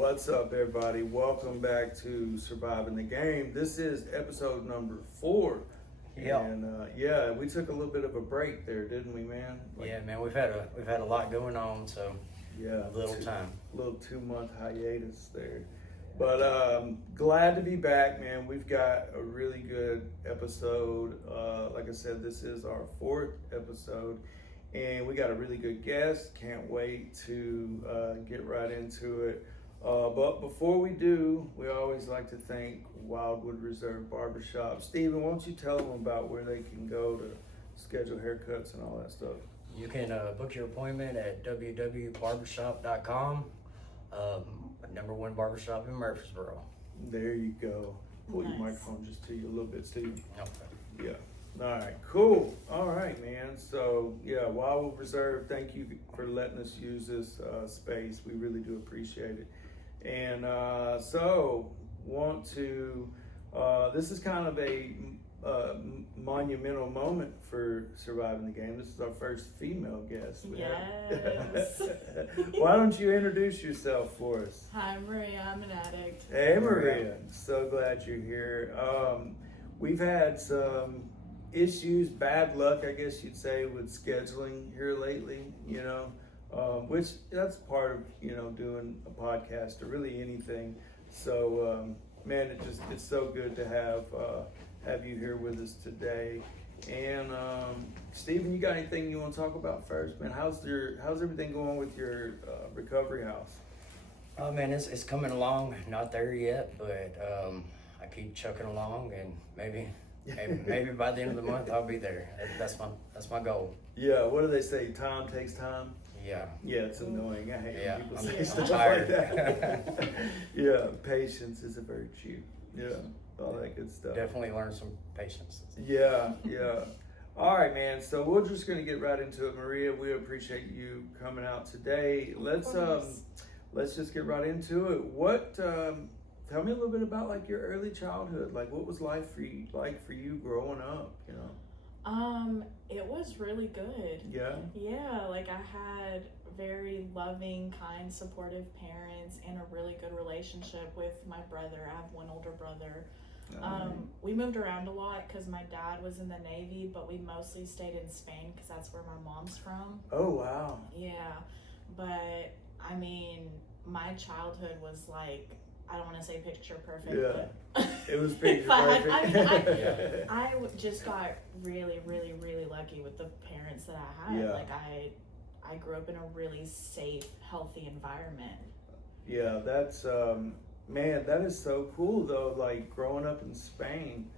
What's up, everybody? Welcome back to Surviving the Game. This is episode number 4. Yeah. And we took a little bit of a break there, didn't we, man? Yeah, man, we've had a lot going on, so Yeah, a little time. Little 2-month hiatus there. But glad to be back, man. We've got a really good episode. Like I said, this is our 4th episode, and we got a really good guest. Can't wait to get right into it. But before we do, we always like to thank Wildwood Reserve Barbershop. Steven, why don't you tell them about where they can go to schedule haircuts and all that stuff? You can book your appointment at www.barbershop.com. Number 1 barbershop in Murfreesboro. There you go. Pull your Nice. microphone just to you a little bit, Steven. Okay. Yeah. All right, cool. All right, man. So, yeah, Wildwood Reserve, thank you for letting us use this space. We really do appreciate it. And this is kind of a monumental moment for Surviving the Game. This is our first female guest. Yes. Why don't you introduce yourself for us? Hi, Maria. I'm an addict. Hey, Maria. So glad you're here. We've had some issues, bad luck, I guess you'd say, with scheduling here lately, which that's part of, doing a podcast or really anything. So, man, it's so good to have you here with us today. And Steven, you got anything you want to talk about first, man? How's everything going with your recovery house? Oh man, it's coming along. Not there yet, but I keep chucking along, and maybe by the end of the month I'll be there. That's my goal. Yeah, what do they say? Time takes time. Yeah. Yeah, it's annoying. I hate when people say I'm stuff tired. like that. Yeah, patience is a virtue. Yeah, all that good stuff. Definitely learn some patience. Yeah. All right, man. So we're just gonna get right into it, Maria. We appreciate you coming out today. Let's just get right into it. What? Tell me a little bit about like your early childhood. Like, what was life for you growing up? It was really good. Yeah. Yeah, like I had very loving, kind, supportive parents and a really good relationship with my brother. I have one older brother. We moved around a lot because my dad was in the Navy, but we mostly stayed in Spain because that's where my mom's from. Oh, wow. Yeah, but I mean, my childhood was like, I don't want to say picture perfect, but It was picture perfect. I just got really, really, really lucky with the parents that I had. Yeah. Like I grew up in a really safe, healthy environment. Yeah, that's man, that is so cool though. Like growing up in Spain,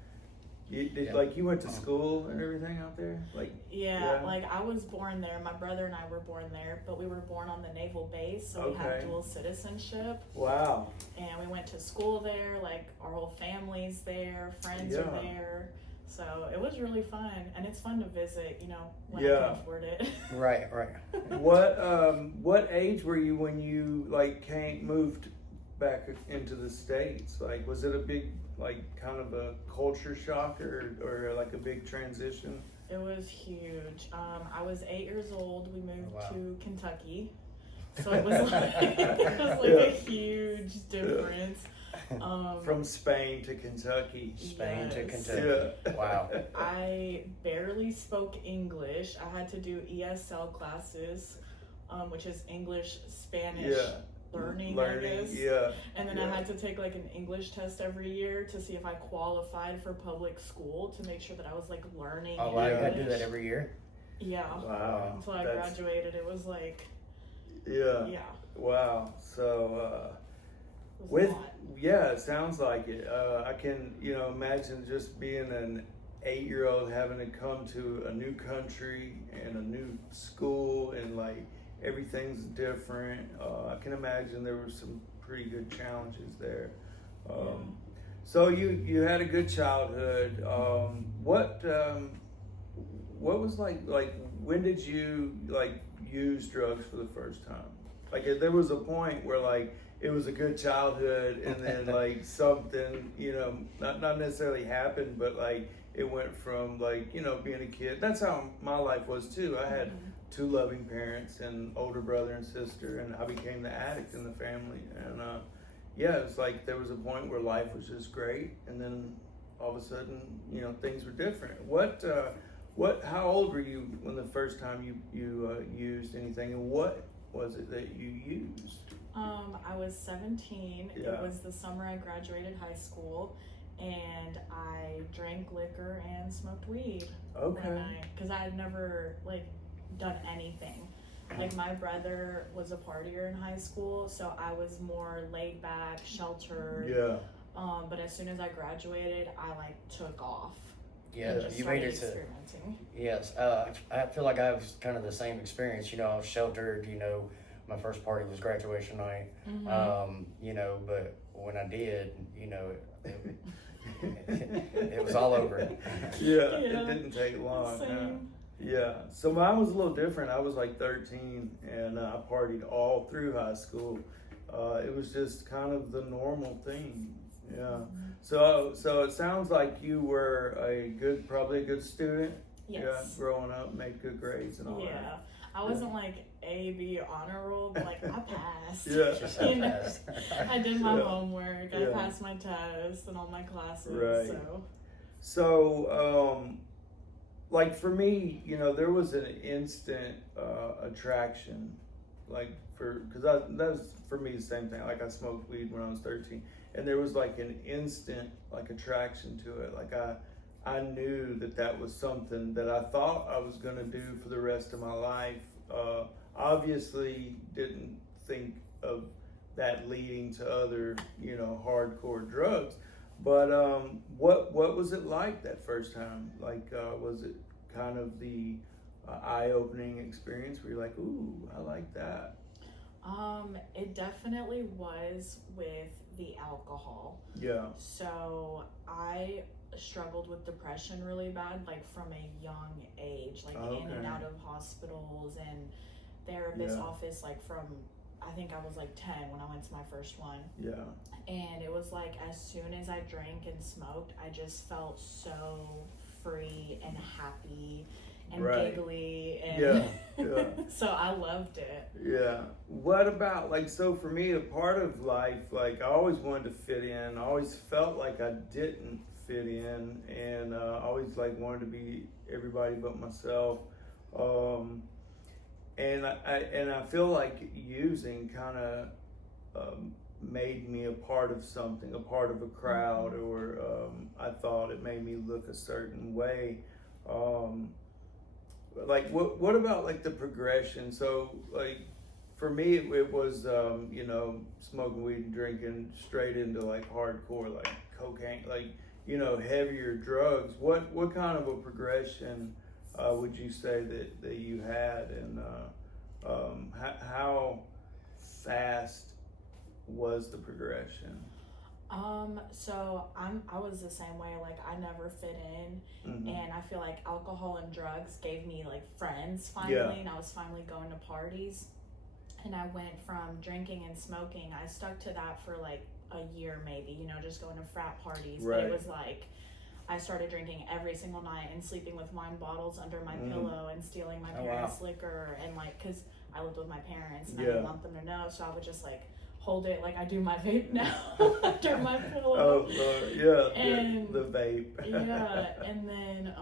you went to school and everything out there. Yeah, like I was born there. My brother and I were born there, but we were born on the naval base, so we have dual citizenship. Wow. And we went to school there. Like our whole family's there, friends are there. So it was really fun, and it's fun to visit, when I can afford it. Right. What age were you when you moved back into the States? Like, was it a big kind of a culture shock or like a big transition? It was huge. I was 8 years old. We moved to Kentucky, so it was a huge difference. From Spain to Kentucky. Spain to Yes. Kentucky. Yeah. Wow. I barely spoke English. I had to do ESL classes, which is English Spanish learning, I guess. Yeah. And then I had to take like an English test every year to see if I qualified for public school to make sure that I was like learning. Oh wow, you English. gotta do that every year? Yeah. Wow. Until I graduated, it was like. Yeah. Yeah. Wow. So. It was a lot. It sounds like it. I can, imagine just being an 8-year-old having to come to a new country and a new school and everything's different. I can imagine there were some pretty good challenges there. So you had a good childhood. What was when did you use drugs for the first time? There was a point where it was a good childhood and then something, not necessarily happened, but it went from being a kid. That's how my life was too. I had two loving parents and older brother and sister, and I became the addict in the family. And yeah, it's like there was a point where life was just great, and then all of a sudden, you know, things were different. How old were you when the first time you used anything, and what was it that you used? I was 17. Yeah. It was the summer I graduated high school, and I drank liquor and smoked weed. Okay. Because I had never like done anything. Like my brother was a partier in high school, so I was more laid back, sheltered. Yeah. But as soon as I graduated, I like took off. Yeah, And just you made started it to. experimenting. Yes, I feel like I was kind of the same experience. You know, I was sheltered. You know, my first party was graduation night. You know, but when I did, you know, it was all over. Yeah, Yeah. it didn't take long. Same. Yeah, so mine was a little different. I was like 13, and I partied all through high school. It was just kind of the normal thing. Yeah. So it sounds like you were probably a good student. Yes. Yeah, growing up, made good grades and all Yeah. that. I wasn't like A, B honor roll, but like I passed. Yeah. Just how You know, fast. I did my Yeah. homework. I Yeah. passed my tests and all my classes. Right. So So, like for me, you know, there was an instant attraction, like because that was for me the same thing. Like I smoked weed when I was 13, and there was like an instant like attraction to it. Like I knew that was something that I thought I was gonna do for the rest of my life. Obviously, didn't think of that leading to other, you know, hardcore drugs. But what was it like that first time? Like, was it kind of the eye-opening experience where you're like, ooh, I like that? it definitely was with the alcohol. Yeah. So I struggled with depression really bad, like from a young age, like in and Okay. out of hospitals and therapist Yeah. office, like from, I think I was like 10 when I went to my first one. Yeah. And it was like as soon as I drank and smoked, I just felt so free and happy and Right. giggly and Yeah, yeah. so I loved it. Yeah. What about, like, so for me, a part of life, like, I always wanted to fit in. I always felt like I didn't fit in, and I always, like, wanted to be everybody but myself. And I feel like using kind of made me a part of something, a part of a crowd, or I thought it made me look a certain way. Like what about like the progression? So like for me it was you know, smoking weed and drinking straight into like hardcore, like cocaine, like, you know, heavier drugs. What kind of a progression would you say that you had, and how fast was the progression? So I was the same way, like I never fit in, Mm-hmm. and I feel like alcohol and drugs gave me like friends finally, Yeah. and I was finally going to parties, and I went from drinking and smoking, I stuck to that for like a year maybe, you know, just going to frat parties, but Right. it was like I started drinking every single night and sleeping with wine bottles under my pillow and stealing my Oh, parents' liquor, and like, cause I lived with my parents and I Yeah. didn't want them to know, so I would just like hold it like I do my vape now under my pillow. Oh Lord, yeah, And- the vape. Yeah, and then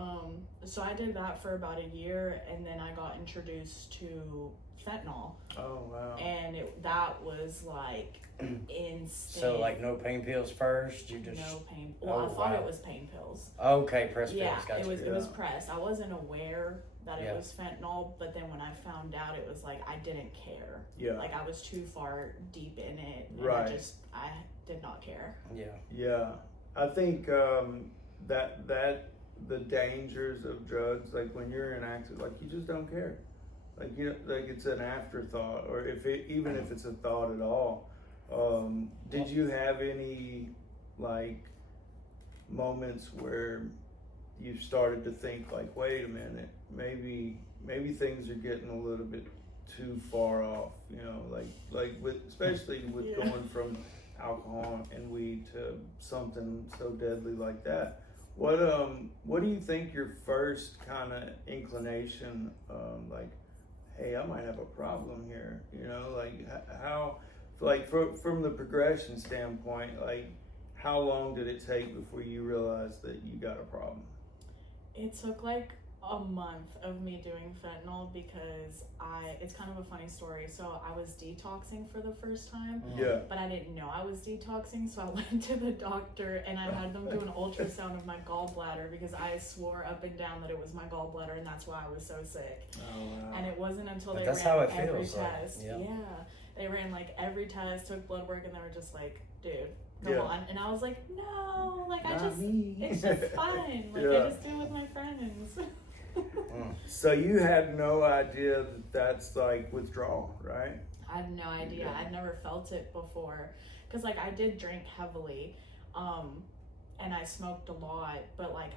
so I did that for about a year, and then I got introduced to fentanyl, Oh wow. and that was like instant. So like no pain pills first, you just no pain. Well, I Oh, thought wow. it was pain pills. okay, press Yeah, pills, gotcha. it was Yeah. pressed. I wasn't aware that it Yeah. was fentanyl, but then when I found out, it was like I didn't care. Yeah. Like I was too far deep in it, and Right. I did not care. Yeah. Yeah, I think that the dangers of drugs, like when you're inactive, like you just don't care, like you like it's an afterthought, or even if it's a thought at all. Did you have any like moments where you started to think like, wait a minute, maybe things are getting a little bit too far off, you know, like with especially with Yeah. going from alcohol and weed to something so deadly like that? What do you think your first kind of inclination, like, hey, I might have a problem here, you know, like how, like from the progression standpoint, like how long did it take before you realized that you got a problem? It took like a month of me doing fentanyl because it's kind of a funny story. So I was detoxing for the first time, Yeah. but I didn't know I was detoxing. So I went to the doctor and I had them do an ultrasound of my gallbladder because I swore up and down that it was my gallbladder and that's why I was so sick. Oh, wow. And it wasn't until But they that's ran how it every feels like, test. yeah. They ran like every test, took blood work, and they were just like, dude, come Yeah. on. And I was like, no, like Not me. it's just fine. Like Yeah. I just do it with my friends. So you had no idea that that's like withdrawal, right? I had no idea. Yeah. I'd never felt it before. Because, like, I did drink heavily, and I smoked a lot, but, like,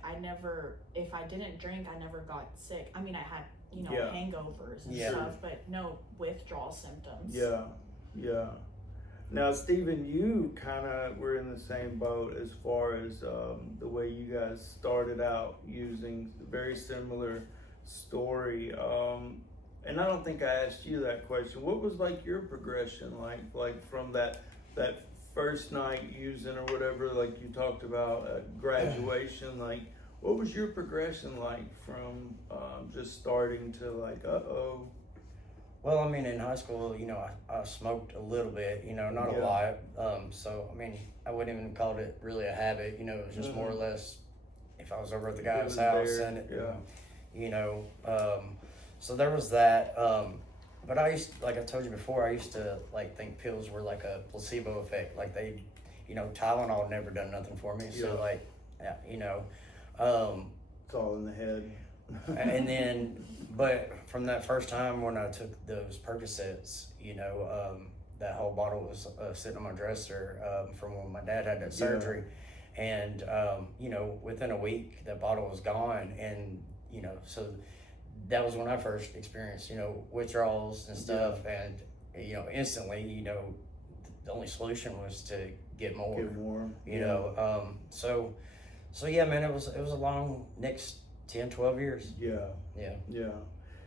if I didn't drink, I never got sick. I mean, I had, Yeah. hangovers and Yeah. stuff, but no withdrawal symptoms. Yeah, yeah. Now, Stephen, you kind of were in the same boat as far as the way you guys started out using very similar story. And I don't think I asked you that question. What was like your progression like from that first night using or whatever, like you talked about at graduation, like what was your progression like from just starting to like, uh-oh? Well, I mean, in high school, I smoked a little bit, not a Yeah. lot. So, I mean, I wouldn't even call it really a habit, it was just more or less if I was over at the It guy's was house there, and, so there was that. But I like I told you before, I used to like think pills were like a placebo effect. Like they, Tylenol never done nothing for me. So Yeah. like, It's all in the head. and then, but from that first time when I took those Percocets, that whole bottle was sitting on my dresser from when my dad had that surgery. And, within a week, that bottle was gone. And, so that was when I first experienced, withdrawals and stuff. And, instantly, the only solution was to get more, Get warm. So yeah, man, it was a long next 10, 12 years. Yeah. Yeah. Yeah.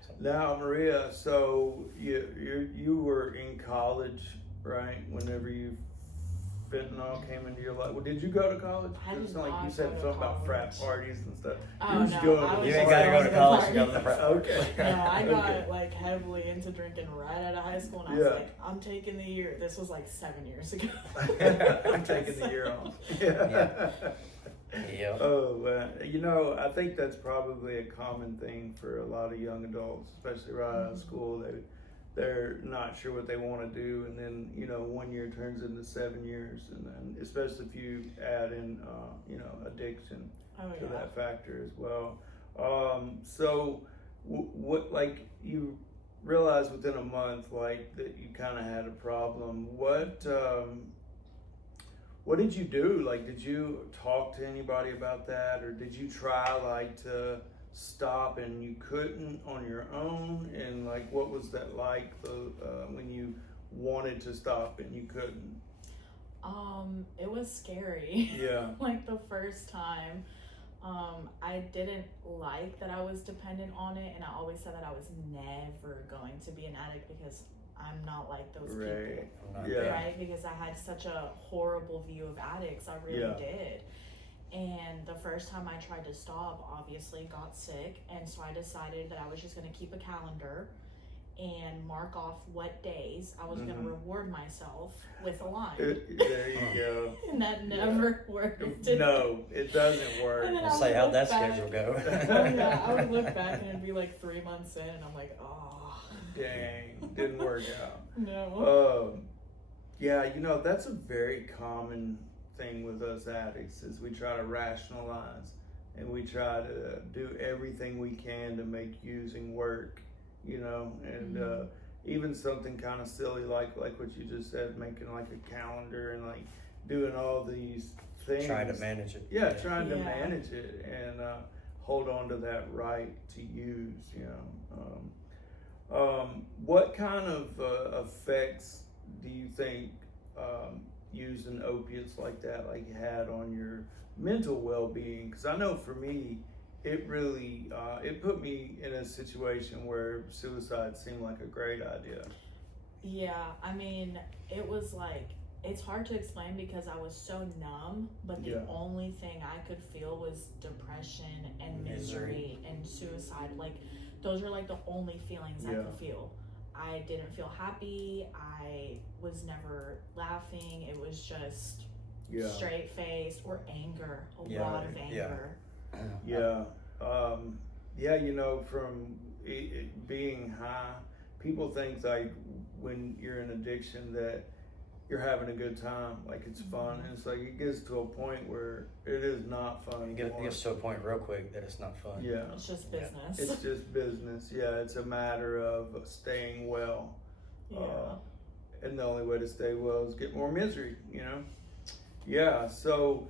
So, Now, Maria, so you were in college, right? Whenever fentanyl came into your life. Well, did you go to college? I did It's not like you not said go to something about frat college. parties and stuff. Oh, You was no, going I to was you the ain't just got to go to going college to party. go to the frat party. Okay. No, I got Okay. like heavily into drinking right out of high school, and I was Yeah. like, I'm taking the year. This was like 7 years ago. I'm taking the year off. Yeah. Yeah. Oh, I think that's probably a common thing for a lot of young adults, especially right out of school. They're not sure what they want to do, and then 1 year turns into 7 years, and then especially if you add in addiction Oh, to yeah. that factor as well. So what like you realized within a month like that you kind of had a problem. What did you do? Like, did you talk to anybody about that, or did you try like to stop and you couldn't on your own? And like, what was that like when you wanted to stop and you couldn't? It was scary. Yeah. Like the first time, I didn't like that I was dependent on it, and I always said that I was never going to be an addict because I'm not like those Right. people. Yeah. Right? Because I had such a horrible view of addicts. I really Yeah. did. And the first time I tried to stop, obviously got sick, and so I decided that I was just going to keep a calendar and mark off what days I was going to reward myself with a line. There you go. And that never worked. No, it doesn't work. And then I'll I say, would how'd look that back. schedule go? Oh yeah, I would look back and it'd be like 3 months in, and I'm like, oh Dang, didn't work out. no. Yeah, that's a very common thing with us addicts is we try to rationalize and we try to do everything we can to make using work, and even something kind of silly like what you just said, making like a calendar and like doing all these things. Trying to manage it. Yeah, trying to Yeah. manage it and hold on to that right to use, what kind of effects do you think using opiates like that had on your mental well-being? Because I know for me, it really it put me in a situation where suicide seemed like a great idea. Yeah, I mean, it was like, it's hard to explain because I was so numb, but the Yeah. only thing I could feel was depression and misery and suicide. Like, those are like the only feelings I Yeah. could feel. I didn't feel happy. I was never laughing. It was just Yeah. straight faced or anger, a Yeah, lot of anger. Yeah. You know, from it being high, people think like when you're in addiction that you're having a good time, like it's fun. And it's like it gets to a point where it is not fun It anymore. gets to a point real quick that it's not fun. Yeah. It's just Yeah. business. It's just business. Yeah, it's a matter of staying well. Yeah. And the only way to stay well is get more misery, you know? Yeah, so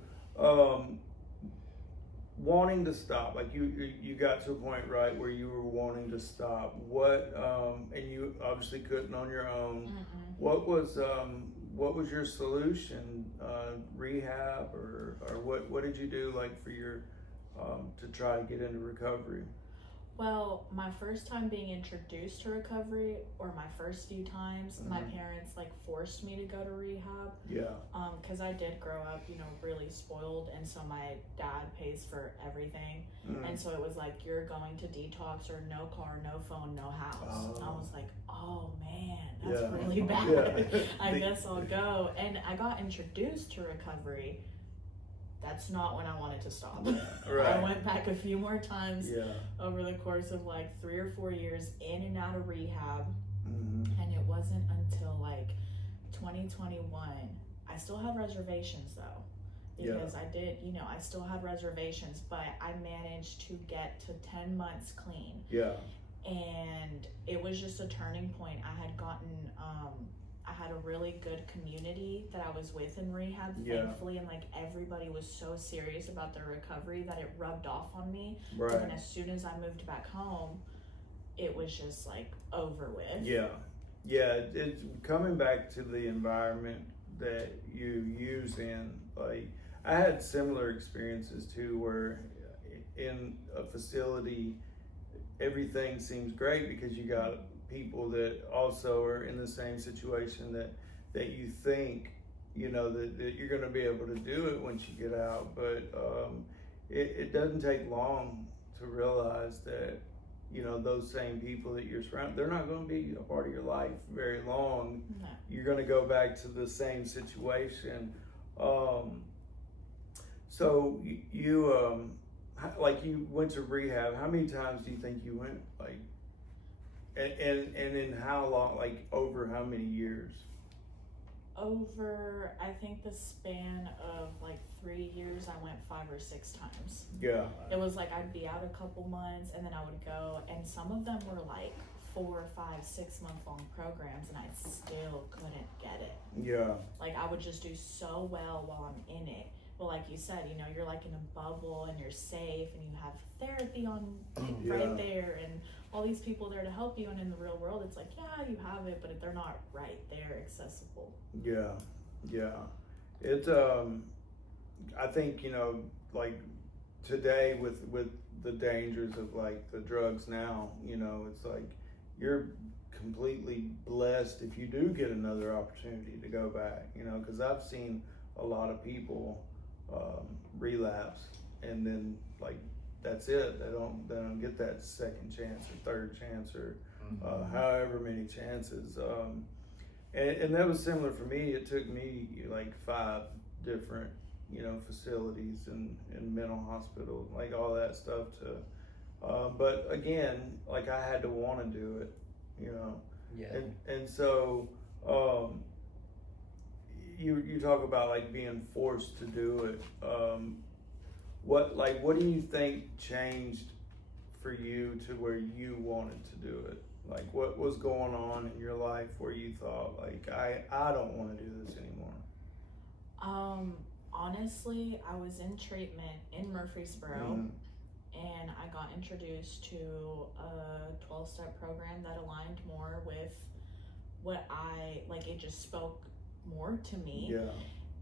wanting to stop, like you got to a point, right, where you were wanting to stop. What and you obviously couldn't on your own. Mm-mm. What was your solution? Rehab or what did you do like for your to try to get into recovery? Well, my first time being introduced to recovery, or my first few times, my parents like forced me to go to rehab. Yeah. Because I did grow up, you know, really spoiled, and so my dad pays for everything, and so it was like, you're going to detox or no car, no phone, no house. And I was like, oh man, that's Yeah. really bad. Yeah. I guess I'll go. And I got introduced to recovery. That's not when I wanted to stop. Right. I went back a few more times Yeah. over the course of like 3 or 4 years in and out of rehab. Mm-hmm. And it wasn't until like 2021. I still had reservations though. Because I did, you know, I still had reservations, but I managed to get to 10 months clean. Yeah. And it was just a turning point. I had gotten, I had a really good community that I was with in rehab, thankfully, and like everybody was so serious about their recovery that it rubbed off on me. Right. And then as soon as I moved back home, it was just like over with. Yeah. It's coming back to the environment that you use in. Like I had similar experiences too, where in a facility, everything seems great because you got people that also are in the same situation that you think, you know, that you're going to be able to do it once you get out. But it doesn't take long to realize that, you know, those same people that you're surrounded, they're not going to be a part of your life very long. No. You're going to go back to the same situation. So you like you went to rehab. How many times do you think you went? Like, and in how long? Like over how many years? Over, I think the span of like 3 years, I went 5 or 6 times. Yeah. It was like I'd be out a couple months and then I would go, and some of them were like 4, 5, 6 month long programs, and I still couldn't get it. Yeah. Like I would just do so well while I'm in it. But like you said, you know, you're like in a bubble and you're safe and you have therapy on right there and all these people there to help you, and in the real world it's like, yeah, you have it, but they're not right there accessible. Yeah. It I think, you know, like today with the dangers of like the drugs now, you know, it's like you're completely blessed if you do get another opportunity to go back, you know, because I've seen a lot of people relapse and then like that's it. They don't get that second chance or third chance or however many chances. And that was similar for me. It took me like 5 different, you know, facilities and mental hospital, like all that stuff to, but again, like I had to want to do it, you know. Yeah. And so, you talk about like being forced to do it. What do you think changed for you to where you wanted to do it? Like what was going on in your life where you thought like I don't want to do this anymore? Honestly, I was in treatment in Murfreesboro, and I got introduced to a 12-step program that aligned more with what I like. It just spoke more to me. Yeah.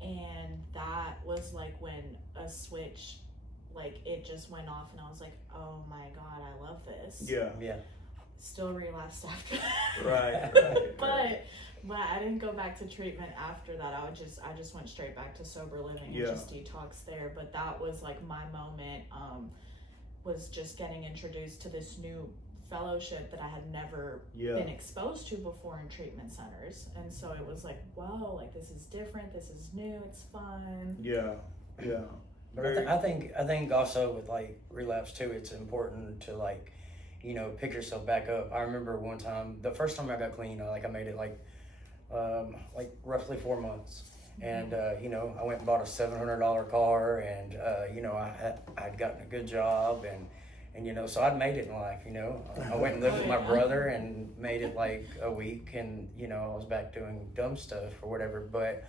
And that was like when a switch like it just went off, and I was like, oh my God, I love this. Yeah. Yeah. Still relapsed after. Right. But I didn't go back to treatment after that. I just went straight back to sober living and just detox there. But that was like my moment. Was just getting introduced to this new fellowship that I had never been exposed to before in treatment centers, and so it was like, whoa, like this is different, this is new, it's fun. But I think also with like relapse too, it's important to like, you know, pick yourself back up. I remember one time, the first time I got clean, I made it like roughly 4 months. And, you know, I went and bought a $700 car, and, you know, I'd gotten a good job, and, you know, so I'd made it in life, you know. I went and lived with my brother and made it like a week, and, you know, I was back doing dumb stuff or whatever. But,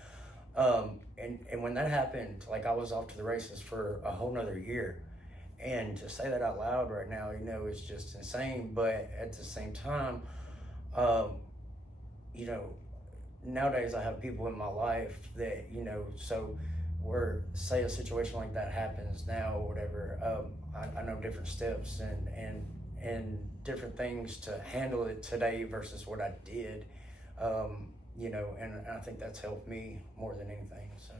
and when that happened, like I was off to the races for a whole nother year. And to say that out loud right now, you know, is just insane. But at the same time, you know, nowadays I have people in my life that, you know, so where say a situation like that happens now or whatever, I know different steps and different things to handle it today versus what I did, you know, and I think that's helped me more than anything. So.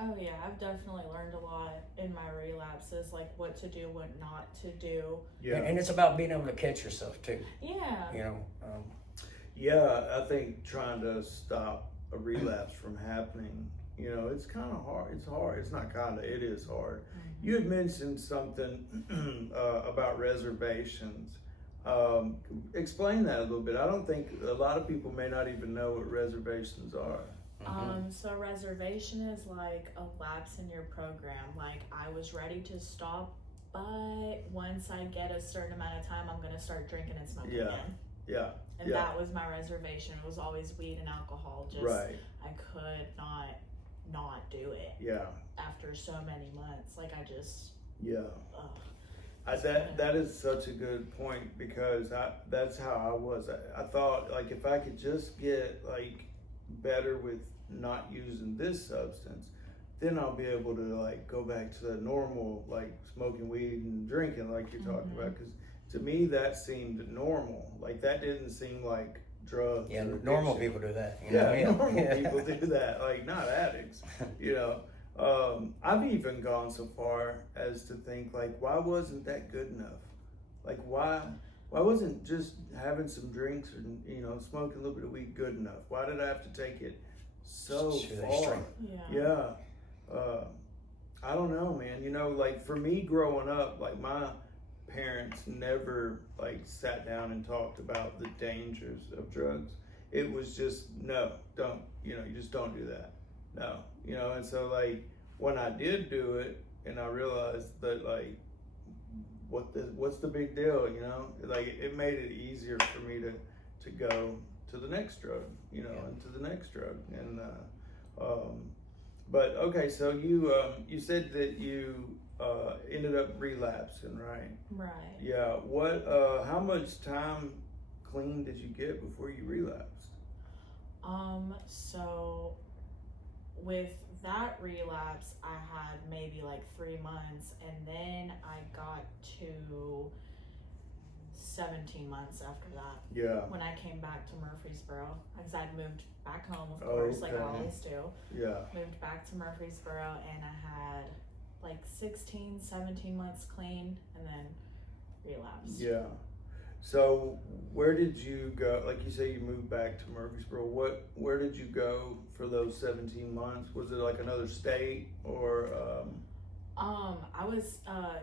Oh yeah, I've definitely learned a lot in my relapses, like what to do, what not to do. Yeah. And it's about being able to catch yourself too. Yeah. You know. Yeah, I think trying to stop a relapse from happening, you know, it's kind of hard. It's hard. It's not kind of, it is hard. You had mentioned something about reservations. Explain that a little bit. I don't think a lot of people may not even know what reservations are. So reservation is like a lapse in your program. Like I was ready to stop, but once I get a certain amount of time, I'm going to start drinking and smoking again. Yeah. And that was my reservation. It was always weed and alcohol. Just I could not do it. Yeah. After so many months, like I just. Yeah. That is such a good point, because that's how I was. I thought, like, if I could just get like better with not using this substance, then I'll be able to like go back to the normal, like smoking weed and drinking, like you're talking about. Because to me, that seemed normal. Like that didn't seem like drugs. Yeah, normal people do that. You know? Normal people do that. Like not addicts. You know, I've even gone so far as to think like, why wasn't that good enough? Like why wasn't just having some drinks and, you know, smoking a little bit of weed good enough? Why did I have to take it so far? Yeah. I don't know, man. You know, like for me growing up, like my parents never like sat down and talked about the dangers of drugs. It was just, no, don't, you know, you just don't do that. No, you know, and so like when I did do it and I realized that like, what's the big deal, you know? Like it made it easier for me to go to the next drug, you know, and to the next drug. And but okay, so you said that you ended up relapsing, right? Right. Yeah. How much time clean did you get before you relapsed? So with that relapse, I had maybe like 3 months, and then I got to 17 months after that. Yeah. When I came back to Murfreesboro, because I'd moved back home, of course, like I always do. Yeah. Moved back to Murfreesboro, and I had like 16, 17 months clean, and then relapsed. Yeah. So where did you go? Like you say, you moved back to Murfreesboro. Where did you go for those 17 months? Was it like another state or? I was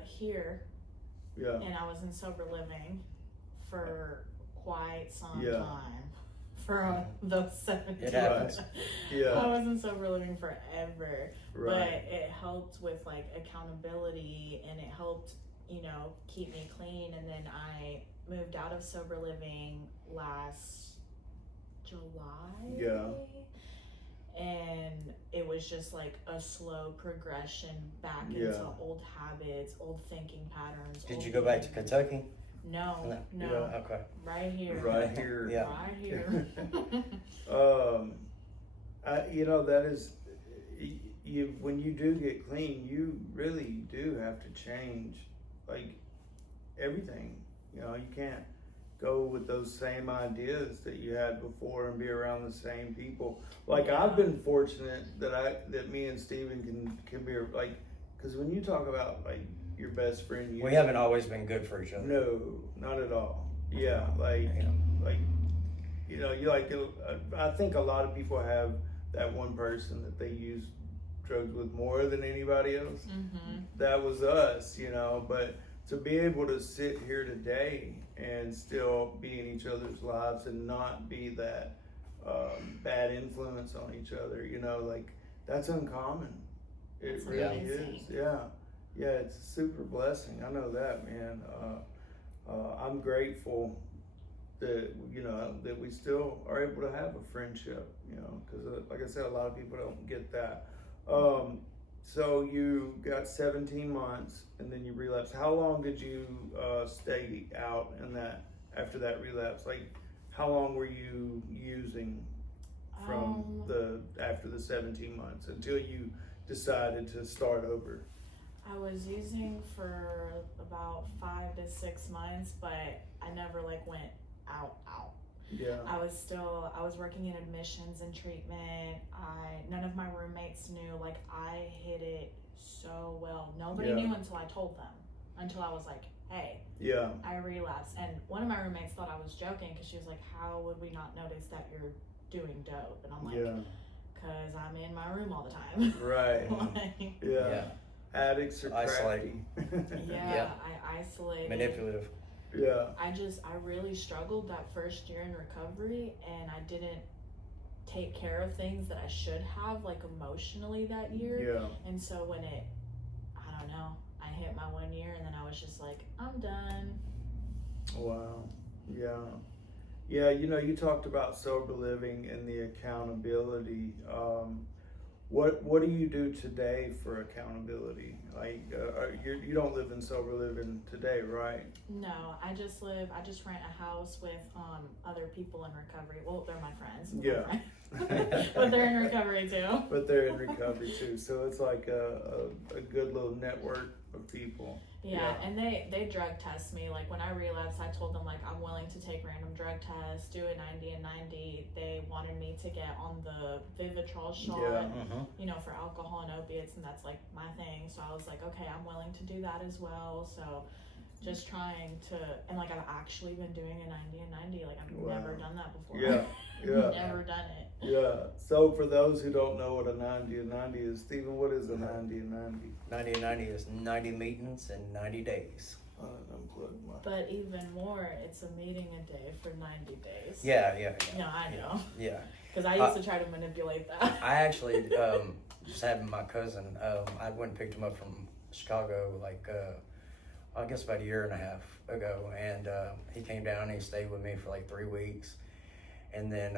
here. Yeah. And I was in sober living for quite some Yeah. time. For those 17 It happens. months. Yeah. I was in sober living forever. Right. But it helped with like accountability, and it helped, you know, keep me clean. And then I moved out of sober living last July. Yeah. And it was just like a slow progression back into old habits, old thinking patterns. Did you go back to Kentucky? No. Yeah. Okay. Right here. Right here. Yeah. Right here. You know, that is, when you do get clean, you really do have to change like everything. You know, you can't go with those same ideas that you had before and be around the same people. Like I've been fortunate that me and Steven can be like, because when you talk about like your best friend, we haven't always been good for each other. No, not at all. Yeah, like you know, you like. I think a lot of people have that one person that they use drugs with more than anybody else. Mm-hmm. That was us, you know. But to be able to sit here today and still be in each other's lives and not be that bad influence on each other, you know, like that's uncommon. It That's really amazing. is. Yeah, it's a super blessing. I know that, man. I'm grateful that that we still are able to have a friendship, you know, because like I said, a lot of people don't get that. So you got 17 months and then you relapsed. How long did you stay out in that after that relapse? Like, how long were you using from after the 17 months until you decided to start over? I was using for about 5 to 6 months, but I never like went out. Yeah. I was working in admissions and treatment. None of my roommates knew. Like, I hid it so well. Nobody knew until I told them. Until I was like, hey, yeah, I relapsed. And one of my roommates thought I was joking because she was like, how would we not notice that you're doing dope? And I'm like, because I'm in my room all the time. Right. Like, Yeah. Addicts are Isolating. crafty. yeah, I isolated. Manipulative. Yeah. I really struggled that first year in recovery, and I didn't take care of things that I should have, like emotionally that year. Yeah. And so when I don't know, I hit my 1 year and then I was just like, I'm done. Wow. Yeah. Yeah, you know, you talked about sober living and the accountability. What do you do today for accountability? Like, you don't live in sober living today, right? No, I just rent a house with other people in recovery. Well, they're my friends. Yeah. But they're in recovery too. But they're in recovery too, so it's like a good little network of people. Yeah, and they drug test me. Like, when I relapsed, I told them, like, I'm willing to take random drug tests, do a 90 and 90. They wanted me to get on the Vivitrol shot, you know, for alcohol and opiates, and that's, like, my thing. So I was like, okay, I'm willing to do that as well. So just trying to, and, like, I've actually been doing a 90 and 90. Like, I've never done that before. Yeah, yeah. Never done it. Yeah. So for those who don't know what a 90 and 90 is, Stephen, what is a 90 and 90? 90 and 90 is 90 meetings in 90 days. Unplug my... But even more, it's a meeting a day for 90 days. Yeah. Yeah, I know. Yeah. Because I used to try to manipulate that. I actually just had my cousin. I went and picked him up from Chicago, like I guess about 1.5 years ago, and he came down and he stayed with me for like 3 weeks, and then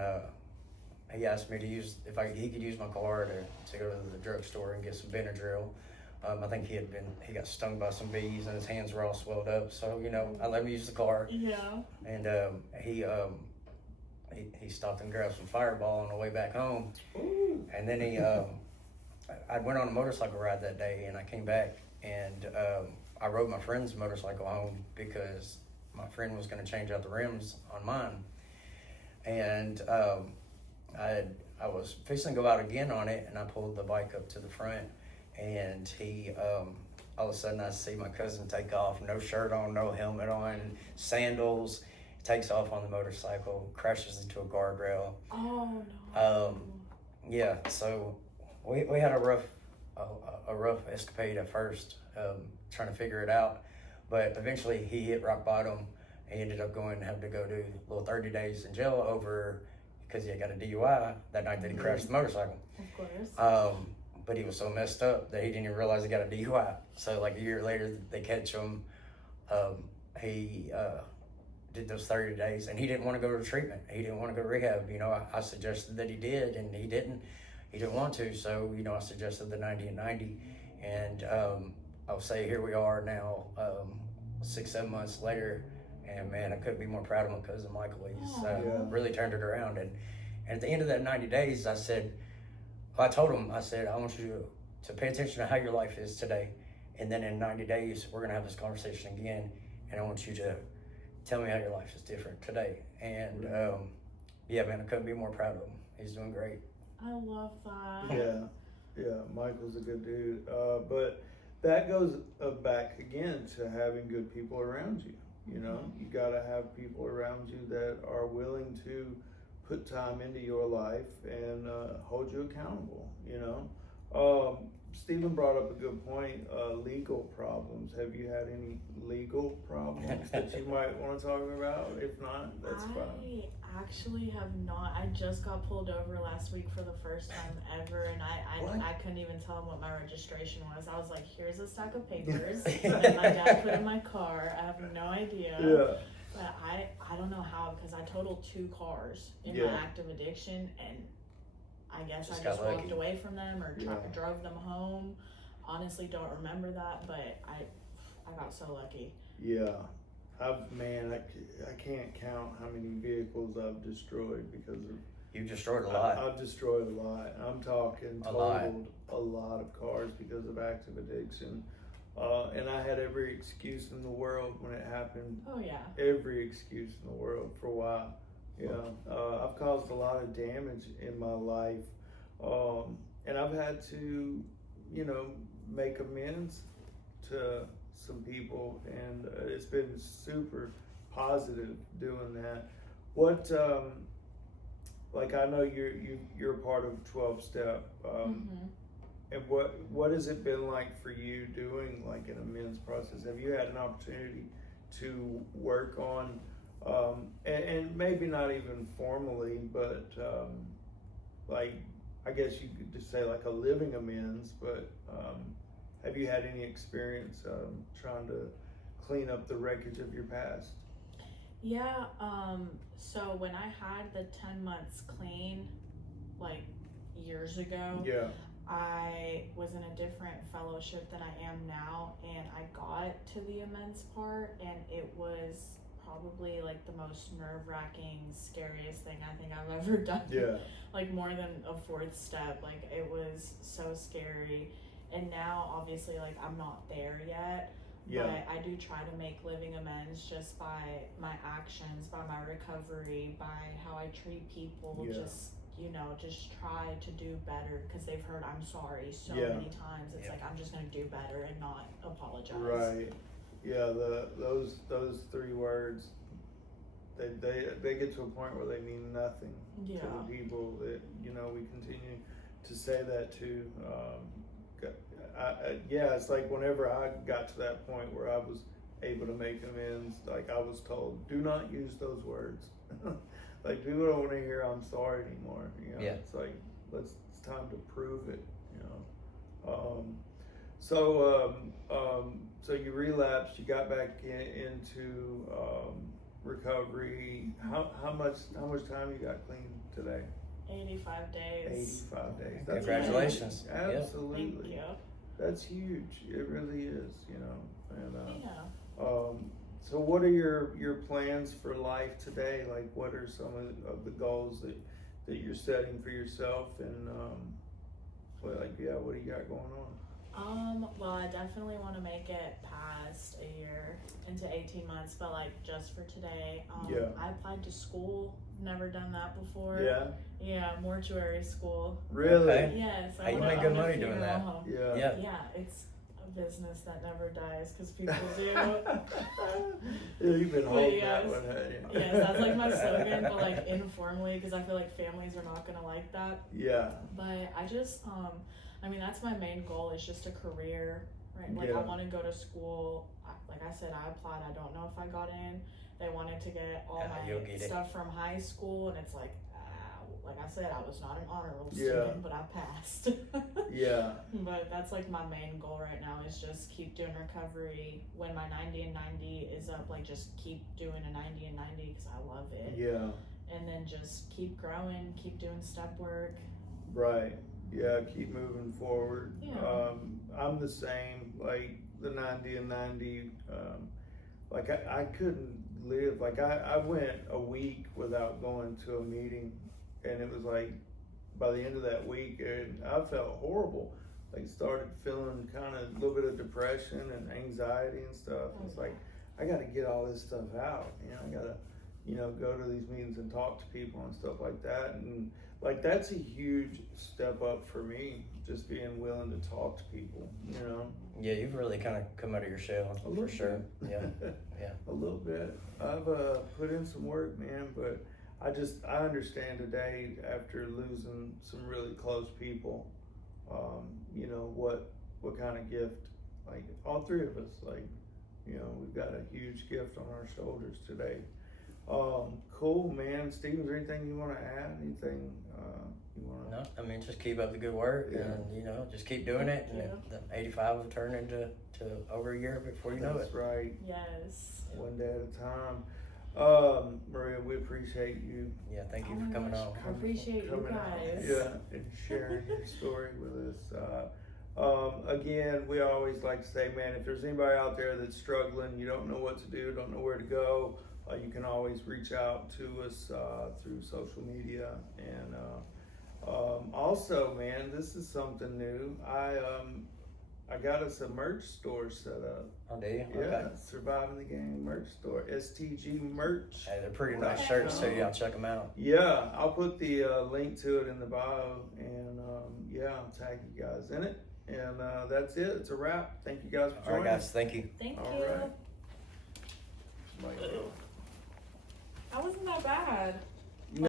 he asked me to use he could use my car to go to the drugstore and get some Benadryl. I think he got stung by some bees and his hands were all swelled up. So, you know, I let him use the car. Yeah. And he stopped and grabbed some Fireball on the way back home. Ooh. And then I went on a motorcycle ride that day, and I came back and I rode my friend's motorcycle home because my friend was going to change out the rims on mine. And I was fixing to go out again on it, and I pulled the bike up to the front, and he all of a sudden I see my cousin take off, no shirt on, no helmet on, sandals, takes off on the motorcycle, crashes into a guardrail. Oh no. Yeah, so we had a rough escapade at first, trying to figure it out, but eventually he hit rock bottom. He ended up having to go do a little 30 days in jail over because he had got a DUI that night that he crashed the motorcycle. Of course. But he was so messed up that he didn't even realize he got a DUI. So like a year later, they catch him. He did those 30 days, and he didn't want to go to treatment. He didn't want to go to rehab. You know, I suggested that he did, and he didn't. He didn't want to. So, you know, I suggested the 90 and 90, and I'll say here we are now, 6-7 months later. And man, I couldn't be more proud of my cousin Michael. He's really turned it around. And at the end of that 90 days, I said, I told him, I said, I want you to pay attention to how your life is today. And then in 90 days, we're going to have this conversation again. And I want you to tell me how your life is different today. And yeah, man, I couldn't be more proud of him. He's doing great. I love that. Yeah, Michael's a good dude. But that goes back again to having good people around you. You know, you got to have people around you that are willing to put time into your life and hold you accountable, you know. Stephen brought up a good point, legal problems. Have you had any legal problems that you might want to talk about? If not, that's fine. I actually have not. I just got pulled over last week for the first time ever, and I couldn't even tell him what my registration was. I was like, here's a stack of papers that my dad put in my car. I have no idea. Yeah. But I don't know how, because I totaled 2 cars in my active addiction, and I guess I just walked away from them or drove them home. Honestly, don't remember that, but I got so lucky. Yeah. I can't count how many vehicles I've destroyed because of... You've destroyed a lot. I've destroyed a lot. I'm talking totaled a lot of cars because of active addiction. And I had every excuse in the world when it happened. Oh, yeah. Every excuse in the world for why. I've caused a lot of damage in my life. And I've had to, you know, make amends to some people, and it's been super positive doing that. What, like, I know you're a part of 12-step, and what has it been like for you doing like an amends process? Have you had an opportunity to work on, and maybe not even formally, but like, I guess you could just say like a living amends, but have you had any experience trying to clean up the wreckage of your past? Yeah, so when I had the 10 months clean, like years ago, I was in a different fellowship than I am now, and I got to the amends part, and it was probably like the most nerve-wracking, scariest thing I think I've ever done. Yeah. Like more than a 4th step, like it was so scary. And now obviously like I'm not there yet, but I do try to make living amends just by my actions, by my recovery, by how I treat people, just, you know, just try to do better, because they've heard I'm sorry so many times. It's like I'm just gonna do better and not apologize. Right. Yeah, those 3 words, they get to a point where they mean nothing to the people that, you know, we continue to say that to. It's like whenever I got to that point where I was able to make amends, like I was told, do not use those words. Like people don't want to hear I'm sorry anymore. You know, it's like it's time to prove it. You know, so you relapsed. You got back into recovery. How much time you got clean today? 85 days. 85 days. That's congratulations. Absolutely. Thank you. That's huge. It really is, you know. And so what are your plans for life today? Like what are some of the goals that you're setting for yourself, and what do you got going on? Well, I definitely want to make it past a year into 18 months, but like just for today, I applied to school. Never done that before. Yeah, mortuary school. Really? Okay. Yes. How you make good money doing that? Yeah, it's a business that never dies because people do. You've been holding that one, haven't you? Yes, that's like my slogan, but like informally, because I feel like families are not gonna like that. Yeah. But I just, I mean, that's my main goal, is just a career, right? Like I want to go to school. Like I said, I applied. I don't know if I got in. They wanted to get all my stuff from high school, and it's like I said, I was not an honor roll student, but I passed. But that's like my main goal right now, is just keep doing recovery. When my 90 and 90 is up, like just keep doing a 90 and 90 because I love it. Yeah. And then just keep growing, keep doing step work. Right. Yeah, keep moving forward. Yeah. I'm the same, like the 90 and 90, like I couldn't live. Like I went a week without going to a meeting, and it was like by the end of that week, and I felt horrible. Like started feeling kind of a little bit of depression and anxiety and stuff. It's like, I got to get all this stuff out. You know, I got to, you know, go to these meetings and talk to people and stuff like that. And like, that's a huge step up for me, just being willing to talk to people, you know. Yeah, you've really kind of come out of your shell, A little for sure. bit. Yeah, yeah. A little bit. I've put in some work, man, but I understand today after losing some really close people, you know, what kind of gift, like all three of us, like, you know, we've got a huge gift on our shoulders today. Cool, man. Steve, is there anything you want to add? Anything you want to? No, I mean, just keep up the good work, Yeah. and you know, just keep doing it, and the 85 will turn into over a year before you know That's it. right. Yes. One day at a time. Maria, we appreciate you. Yeah, thank you Oh for my coming gosh. on. I appreciate you coming out, guys. yeah, and sharing your story with us. Again, we always like to say, man, if there's anybody out there that's struggling, you don't know what to do, don't know where to go, you can always reach out to us through social media. And also, man, this is something new. I got us a merch store set up. Oh, do you? Yeah, Okay. Surviving the Game merch store, STG merch. Hey, they're pretty nice shirts too. Y'all check them out. Yeah, I'll put the link to it in the bio, and yeah, I'll tag you guys in it. And that's it. It's a wrap. Thank you guys for All joining. right, guys. Thank you. Thank All you. right. Like, That wasn't that bad.